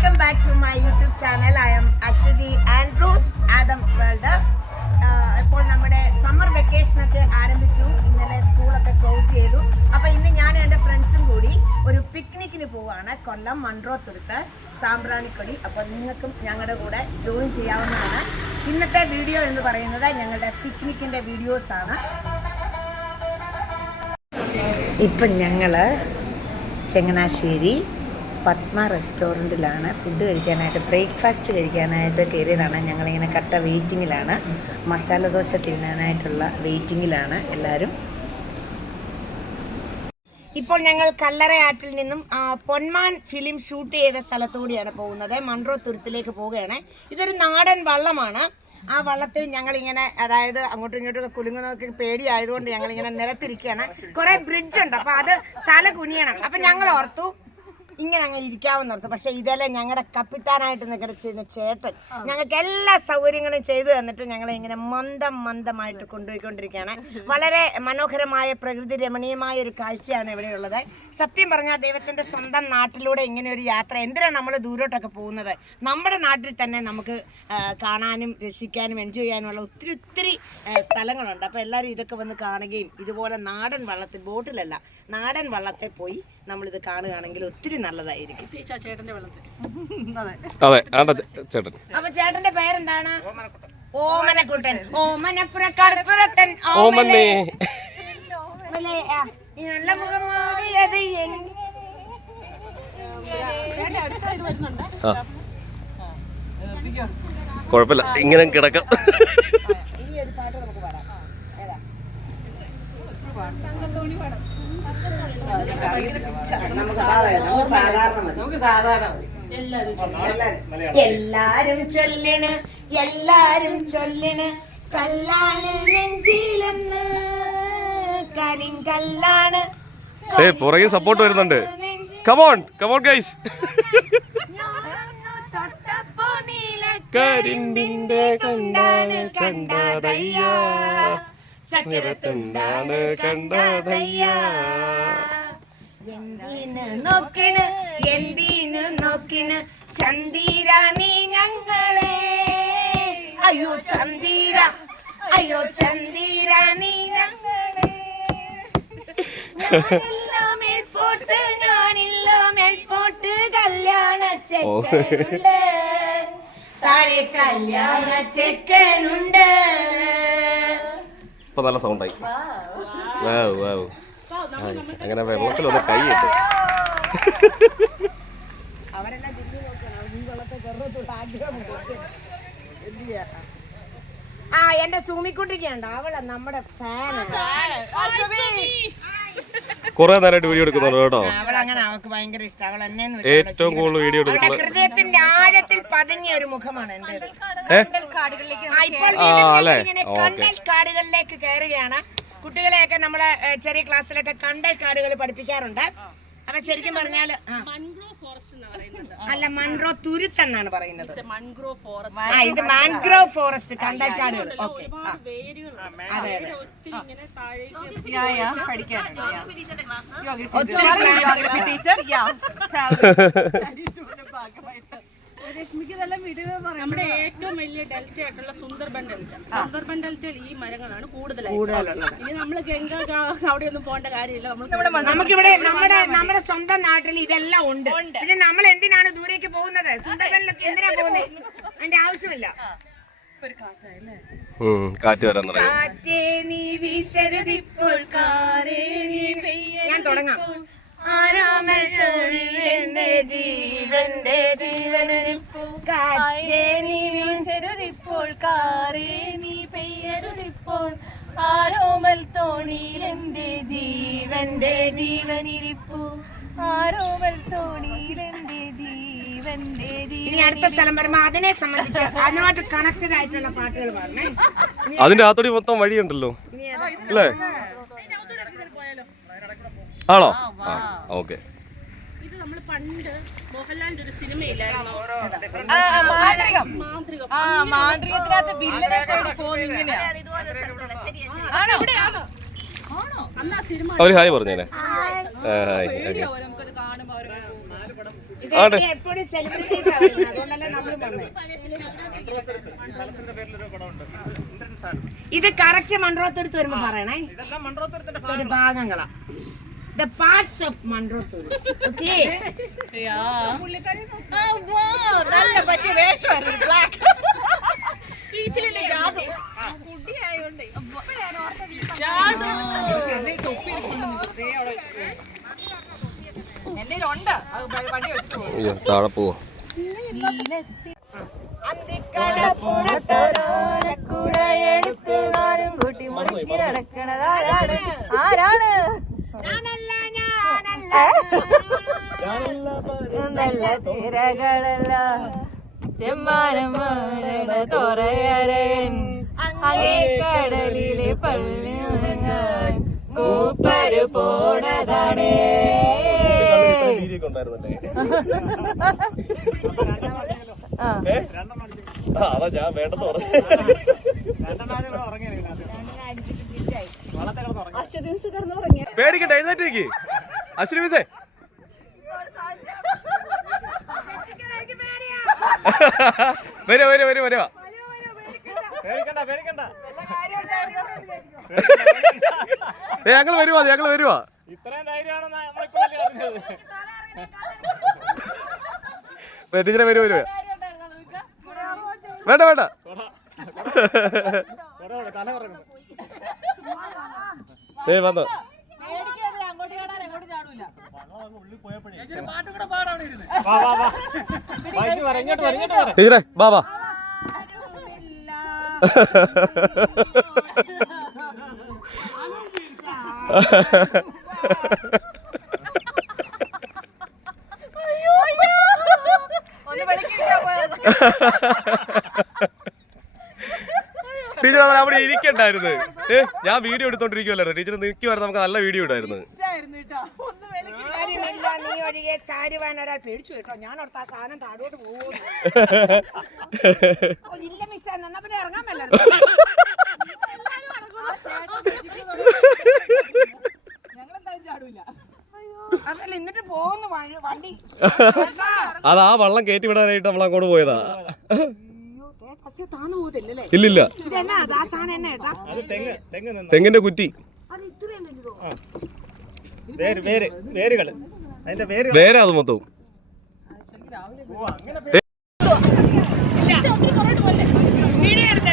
welcome back to my YouTube channel. I am Ashwini Andrews, Adam's World. ഇപ്പോൾ നമ്മുടെ summer vacation ഒക്കെ ആരംഭിച്ചു. ഇന്നലെ സ്കൂളൊക്കെ ക്ലോസ് ചെയ്തു. അപ്പോൾ ഇന്ന് ഞാനും എൻ്റെ ഫ്രണ്ട്സും കൂടി ഒരു പിക്നിക്കിന് പോവുകയാണ്. കൊല്ലം മൺട്രോത്തുരുത്ത് സാമ്പ്രാണിക്കൊടി. അപ്പോൾ നിങ്ങൾക്കും ഞങ്ങളുടെ കൂടെ ജോയിൻ ചെയ്യാവുന്നതാണ്. ഇന്നത്തെ വീഡിയോ എന്ന് പറയുന്നത് ഞങ്ങളുടെ പിക്നിക്കിൻ്റെ വീഡിയോസാണ്. ഇപ്പം ഞങ്ങൾ ചങ്ങനാശ്ശേരി പത്മ റെസ്റ്റോറൻറ്റിലാണ് ഫുഡ് കഴിക്കാനായിട്ട്, ബ്രേക്ക്ഫാസ്റ്റ് കഴിക്കാനായിട്ട് കയറിയതാണ്. ഞങ്ങളിങ്ങനെ കട്ട വെയിറ്റിങ്ങിലാണ്, മസാല ദോശ തിന്നാനായിട്ടുള്ള വെയിറ്റിങ്ങിലാണ് എല്ലാവരും. ഇപ്പോൾ ഞങ്ങൾ കല്ലറയാറ്റിൽ നിന്നും പൊന്മാൻ ഫിലിം ഷൂട്ട് ചെയ്ത സ്ഥലത്തുകൂടിയാണ് പോകുന്നത്. മൺട്രോത്തുരുത്തിലേക്ക് പോവുകയാണ്. ഇതൊരു നാടൻ വള്ളമാണ്. ആ വള്ളത്തിൽ ഞങ്ങളിങ്ങനെ, അതായത് അങ്ങോട്ടും ഇങ്ങോട്ടും കുലുങ്ങുന്നതൊക്കെ പേടിയായതുകൊണ്ട് ഞങ്ങളിങ്ങനെ നിലത്തിരിക്കുകയാണ്. കുറേ ബ്രിഡ്ജുണ്ട്, അപ്പോൾ അത് തല കുനിയണം. അപ്പം ഞങ്ങൾ ഓർത്തു ഇങ്ങനെ അങ്ങ് ഇരിക്കാമെന്ന് ഓർത്തു. പക്ഷേ ഇതെല്ലാം ഞങ്ങളുടെ കപ്പിത്താനായിട്ട് നിൽക്കുന്ന ചേട്ടൻ ഞങ്ങൾക്ക് എല്ലാ സൗകര്യങ്ങളും ചെയ്തു തന്നിട്ട് ഞങ്ങളെ ഇങ്ങനെ മന്ദമായിട്ട് കൊണ്ടുപോയിക്കൊണ്ടിരിക്കുകയാണ്. വളരെ മനോഹരമായ പ്രകൃതി രമണീയമായ ഒരു കാഴ്ചയാണ് ഇവിടെയുള്ളത്. സത്യം പറഞ്ഞാൽ ദൈവത്തിൻ്റെ സ്വന്തം നാട്ടിലൂടെ ഇങ്ങനെ ഒരു യാത്ര, എന്തിനാണ് നമ്മൾ ദൂരോട്ടൊക്കെ പോകുന്നത്? നമ്മുടെ നാട്ടിൽ തന്നെ നമുക്ക് കാണാനും രസിക്കാനും എൻജോയ് ചെയ്യാനുമുള്ള ഒത്തിരി സ്ഥലങ്ങളുണ്ട്. അപ്പോൾ എല്ലാവരും ഇതൊക്കെ വന്ന് കാണുകയും ഇതുപോലെ നാടൻ വള്ളത്തിൽ, ബോട്ടിലല്ല നാടൻ വള്ളത്തിൽ പോയി നമ്മളിത് കാണുകയാണെങ്കിൽ ഒത്തിരി നല്ലതായിരിക്കും. അപ്പൊ ചേട്ടന്റെ പേരെന്താണ്? ഓമനക്കുട്ടൻ. ഓമനപ്പുറക്കടപ്പുറത്തൻ ഓമനെ. നല്ല മുഖമാടിയത് കുഴപ്പമില്ല, ഇങ്ങനെ കിടക്കാം. ഈ ഒരു പാട്ട് നമുക്ക് പാടാം. ഏതാ? എല്ലാരും ചൊല്ലണ് കല്ലാണ് നെഞ്ചിലെന്ന്, കരിങ്കല്ലാണ്. പുറകെ സപ്പോർട്ട് വരുന്നുണ്ട്. Come on guys. കരിമ്പിന്റെ കണ്ടാണ് കണ്ടതയ്യ, ചക്കരത്തുണ്ടാണ് കണ്ടതയ്യ. എന്തിനു നോക്കിണ് ചന്ദിര നീ ഞങ്ങളെ, അയ്യോ ചന്ദിര നീ ഞങ്ങളെ. ഞാനില്ല മേൽപോട്ട് കല്യാണ ചെക്കനുണ്ട്, താഴെ കല്യാണ ചെക്കനുണ്ട്. ഇപ്പൊ നല്ല സൗണ്ടായി. അങ്ങനെ വെള്ളത്തിലൊന്ന് കൈയിട്ട് അവരെല്ലാം തിരിഞ്ഞു നോക്കണം. ഈ വെള്ളത്തെ കയറത്തോട്ട് ആഗ്രഹം. എന്റെ സൂമിക്കുട്ടിക്കുണ്ട്, അവളെ നമ്മുടെ ഫാനാണ്. കുറെ നേരമായിട്ട് വീഡിയോ എടുക്കുന്നുണ്ട് കേട്ടോ. അവളങ്ങനെ, അവൾക്ക് ഭയങ്കര ഇഷ്ടം. അവൾ എന്നെ ഏറ്റവും കൂടുതൽ വീഡിയോ എടുക്കുന്നത് ഹൃദയത്തിന്റെ ആഴത്തിൽ പതിഞ്ഞ ഒരു മുഖമാണ് എന്റേത്. കണ്ടൽ കാടുകളിലേക്ക് കയറുകയാണ്. കുട്ടികളെയൊക്കെ നമ്മളെ ചെറിയ ക്ലാസ്സിലൊക്കെ കണ്ടൽ കാടുകൾ പഠിപ്പിക്കാറുണ്ട്. അപ്പൊ ശരിക്കും പറഞ്ഞാൽ അല്ല, മൺട്രോ തുരുത്ത് എന്നാണ് പറയുന്നത്. ഇത് മാൻഗ്രോവ് ഫോറസ്റ്റ്, കണ്ടൽ കാടുകൾ. ഓക്കെ, അതെ അതെ. നമ്മുടെ ഏറ്റവും വലിയ ഡെൽറ്റ ആയിട്ടുള്ള സുന്ദർബൻ ഡെൽറ്റയിൽ ഈ മരങ്ങളാണ് കൂടുതലായിട്ടുള്ളത്. ഇനി നമ്മള് ഗംഗ അവിടെയൊന്നും പോകേണ്ട കാര്യമില്ല. നമുക്കിവിടെ നമ്മുടെ സ്വന്തം നാട്ടിൽ ഇതെല്ലാം ഉണ്ട്. പിന്നെ നമ്മൾ എന്തിനാണ് ദൂരേക്ക് പോകുന്നത്? സുന്ദർബനിലൊക്കെ എന്തിനാ പോകുന്നത്? അതിന്റെ ആവശ്യമില്ല. ഞാൻ തുടങ്ങാം. ആരാമൽ തോണിയിലെന്റെ ജീവന്റെ ജീവനൊരിപ്പോൾ കാറ്റേ നീ വീശരുതിപ്പോൾ, കാറേ നീ പെയ്യരുതിപ്പോൾ, ആരോമൽ തോണിയിലെന്റെ ജീവന്റെ ജീവനിരിപ്പു, ആരോമൽ തോണിയിലെന്റെ ജീവന്റെ ജീവൻ. ഇനി അടുത്ത സ്ഥലം വരുമ്പോ അതിനെ സംബന്ധിച്ച് അതിനുമായിട്ട് കണക്റ്റഡ് ആയിട്ടുള്ള പാട്ടുകൾ പാടണേ. അതിന്റെ അകത്തോടി മൊത്തം വഴിയുണ്ടല്ലോ അല്ലേ? ആണോ? ഓക്കെ. ഇത് നമ്മൾ പണ്ട് മോഹൻലാലിന്റെ ഒരു സിനിമയില്ലായിരുന്നു, മാന്ത്രികത്തിനകത്ത് വില്ലനൊക്കെ പോകുന്ന ഇങ്ങനെയാ. അന്നാ സിനിമ അവര് ഹായ് പറഞ്ഞേനെ ഹായ് ഓക്കെ എപ്പോഴും സെലിബ്രിറ്റീസ് അതുകൊണ്ടല്ലേ നമ്മൾ വന്നത്. ഇത് കറക്റ്റ് മൺട്രോത്തുരുത്ത് വരുമ്പോ പറയണേ, ഒരു ഭാഗങ്ങളാ the parts of Munroethuruthu. Okay, നല്ല പറ്റിയ വേഷമായിരുന്നു ബ്ലാക്ക് സ്പീച്ചിലെ ജാതു എന്റെ ഉണ്ട് വണ്ടി വെച്ചിട്ട് പോകും. അയ്യോ താഴെ പോവാ. ആരാണ് നല്ല തിരകളല്ല ചെമ്മാനമ്മ തോറയരൻ അങ്ങേ കടലിലെ പള്ളി ഉറങ്ങാൻ കൂപ്പര് പോണതാണേ. അതാ ഞാൻ വേണ്ടെന്ന് പറഞ്ഞു. പേടിക്കണ്ട, എഴുന്നേറ്റേക്ക് അശ്വിനി മിസ്സേ. വരുവാ വരുവാ വരുവാ വരുവാ. ഞങ്ങൾ വരുവാ ഞങ്ങൾ വരുവാ. ടീച്ചറെ വരുവാ വരുവാ. വേണ്ട വേണ്ട. വന്നോ അങ്ങോട്ട് കാണാൻ അങ്ങോട്ട് ചാടൂല. ടീച്ചറെ വാ വാ. ടീച്ചർ അവിടെ ഇരിക്കണ്ടായിരുന്നു. ഞാൻ വീഡിയോ എടുത്തോണ്ടിരിക്കുവല്ലായിരുന്നു. ടീച്ചർ നിൽക്കുവായിരുന്നു, നമുക്ക് നല്ല വീഡിയോ ഇടായിരുന്നു. നീ ഒഴികെ ചാരുവാൻ ഒരാൾ പേടിച്ചു കേട്ടോ. ഞാൻ ഓർത്ത് ആ സാധനം താഴോട്ട് പോകും. ഇല്ല മിസ് എന്നാ പിന്നെ ഇറങ്ങാൻ പറ്റില്ല. അതല്ല എന്നിട്ട് പോകുന്നു വണ്ടി. അതാ വള്ളം കയറ്റി വിടാനായിട്ട് നമ്മൾ അങ്ങോട്ട് പോയതാ. പക്ഷെ താന്നു പോകത്തില്ലല്ലേ? ഇല്ലില്ല. ഇതെന്നാ ആ സാധനം എന്നാ ഏട്ടാ? തെങ്ങിന്റെ കുറ്റി. അത് ഇത്രയും വലുതോ? വേറെ അത് മൊത്തവും. വീഡിയോ എടുത്തേ